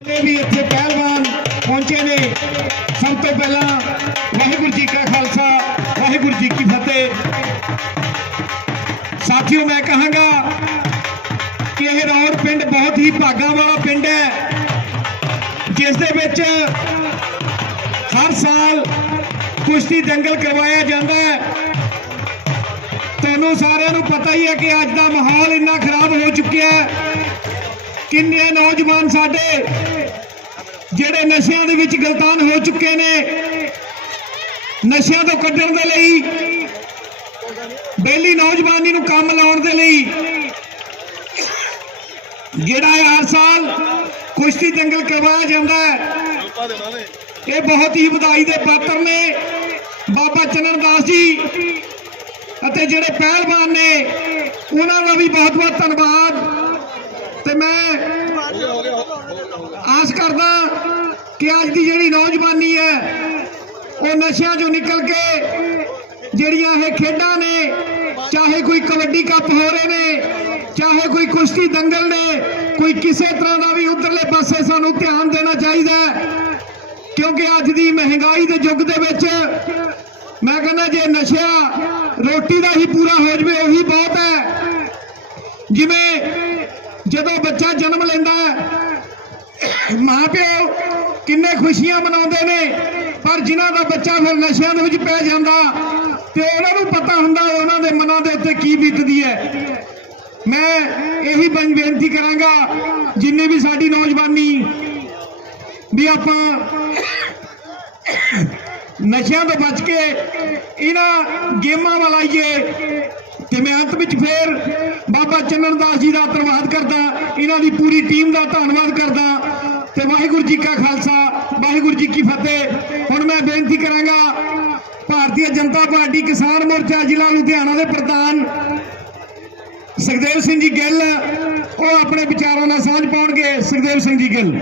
ਜਿੰਨੇ ਵੀ ਇੱਥੇ ਪਹਿਲਵਾਨ ਪਹੁੰਚੇ ਨੇ। ਸਭ ਤੋਂ ਪਹਿਲਾਂ ਵਾਹਿਗੁਰੂ ਜੀ ਕਾ ਖਾਲਸਾ, ਵਾਹਿਗੁਰੂ ਜੀ ਕੀ ਫਤਿਹ। ਸਾਥੀਓ, ਮੈਂ ਕਹਾਂਗਾ ਕਿ ਇਹ ਰੌਰ ਪਿੰਡ ਬਹੁਤ ਹੀ ਭਾਗਾਂ ਵਾਲਾ ਪਿੰਡ ਹੈ, ਜਿਸ ਦੇ ਵਿੱਚ ਹਰ ਸਾਲ ਕੁਸ਼ਤੀ ਦੰਗਲ ਕਰਵਾਇਆ ਜਾਂਦਾ ਹੈ। ਤੁਹਾਨੂੰ ਸਾਰਿਆਂ ਨੂੰ ਪਤਾ ਹੀ ਹੈ ਕਿ ਅੱਜ ਦਾ ਮਾਹੌਲ ਇੰਨਾ ਖਰਾਬ ਹੋ ਚੁੱਕਿਆ ਹੈ। ਕਿੰਨੇ ਨੌਜਵਾਨ ਸਾਡੇ, ਜਿਹੜੇ ਨਸ਼ਿਆਂ ਦੇ ਵਿੱਚ ਗਲਤਾਨ ਹੋ ਚੁੱਕੇ ਨੇ, ਨਸ਼ਿਆਂ ਤੋਂ ਕੱਢਣ ਦੇ ਲਈ, ਬੇਲੀ ਨੌਜਵਾਨੀ ਨੂੰ ਕੰਮ ਲਾਉਣ ਦੇ ਲਈ, ਜਿਹੜਾ ਹਰ ਸਾਲ ਕੁਸ਼ਤੀ ਦੰਗਲ ਕਰਵਾਇਆ ਜਾਂਦਾ ਹੈ, ਇਹ ਬਹੁਤ ਹੀ ਵਧਾਈ ਦੇ ਪਾਤਰ ਨੇ, ਬਾਬਾ ਚੰਨਣ ਦਾਸ ਜੀ ਅਤੇ ਜਿਹੜੇ ਪਹਿਲਵਾਨ ਨੇ, ਉਹਨਾਂ ਦਾ ਵੀ ਬਹੁਤ ਬਹੁਤ ਧੰਨਵਾਦ। ਤੇ ਮੈਂ ਆਸ ਕਰਦਾ ਕਿ ਅੱਜ ਦੀ ਜਿਹੜੀ ਨੌਜਵਾਨੀ ਹੈ, ਉਹ ਨਸ਼ਿਆਂ ਚੋਂ ਨਿਕਲ ਕੇ ਜਿਹੜੀਆਂ ਇਹ ਖੇਡਾਂ ਨੇ, ਚਾਹੇ ਕੋਈ ਕਬੱਡੀ ਕੱਪ ਹੋ ਰਹੇ ਨੇ, ਚਾਹੇ ਕੋਈ ਕੁਸ਼ਤੀ ਦੰਗਲ ਨੇ, ਕੋਈ ਕਿਸੇ ਤਰ੍ਹਾਂ ਦਾ ਵੀ ਉਧਰਲੇ ਪਾਸੇ ਸਾਨੂੰ ਧਿਆਨ ਦੇਣਾ ਚਾਹੀਦਾ ਕਿਉਂਕਿ ਅੱਜ ਦੀ ਮਹਿੰਗਾਈ ਦੇ ਯੁੱਗ ਦੇ ਵਿੱਚ ਮੈਂ ਕਹਿੰਦਾ ਜੇ ਨਸ਼ਾ ਰੋਟੀ ਦਾ ਹੀ ਪੂਰਾ ਹੋ ਜਵੇ, ਉਹੀ ਬਹੁਤ ਹੈ। ਜਿਵੇਂ ਜਦੋਂ ਬੱਚਾ ਜਨਮ ਲੈਂਦਾ ਹੈ ਮਾਪਿਓ, ਕਿੰਨੇ ਖੁਸ਼ੀਆਂ ਮਨਾਉਂਦੇ ਨੇ, ਪਰ ਜਿਨ੍ਹਾਂ ਦਾ ਬੱਚਾ ਫਿਰ ਨਸ਼ਿਆਂ ਦੇ ਵਿੱਚ ਪੈ ਜਾਂਦਾ, ਤੇ ਉਹਨਾਂ ਨੂੰ ਪਤਾ ਹੁੰਦਾ ਉਹਨਾਂ ਦੇ ਮਨਾਂ ਦੇ ਉੱਤੇ ਕੀ ਬੀਤਦੀ ਹੈ। ਮੈਂ ਇਹੀ ਬੇਨਤੀ ਕਰਾਂਗਾ, ਜਿੰਨੇ ਵੀ ਸਾਡੀ ਨੌਜਵਾਨੀ, ਵੀ ਆਪਾਂ ਨਸ਼ਿਆਂ ਤੋਂ ਬਚ ਕੇ ਇਹਨਾਂ ਗੇਮਾਂ ਵੱਲ ਆਈਏ, ਤੇ ਮੈਂ ਅੰਤ ਵਿੱਚ ਫੇਰ ਬਾਬਾ ਚੰਨਣ ਦਾਸ ਜੀ ਦਾ ਧੰਨਵਾਦ ਕਰਦਾ, ਇਹਨਾਂ ਦੀ ਪੂਰੀ ਟੀਮ ਦਾ ਧੰਨਵਾਦ ਕਰਦਾ ਤੇ ਵਾਹਿਗੁਰੂ ਜੀ ਕਾ ਖਾਲਸਾ, ਵਾਹਿਗੁਰੂ ਜੀ ਕੀ ਫਤਿਹ। ਹੁਣ ਮੈਂ ਬੇਨਤੀ ਕਰਾਂਗਾ, ਭਾਰਤੀ ਜਨਤਾ ਪਾਰਟੀ ਕਿਸਾਨ ਮੋਰਚਾ ਜ਼ਿਲ੍ਹਾ ਲੁਧਿਆਣਾ ਦੇ ਪ੍ਰਧਾਨ ਸੁਖਦੇਵ ਸਿੰਘ ਜੀ ਗਿੱਲ, ਉਹ ਆਪਣੇ ਵਿਚਾਰਾਂ ਨਾਲ ਸਾਂਝ ਪਾਉਣਗੇ। ਸੁਖਦੇਵ ਸਿੰਘ ਜੀ ਗਿੱਲ।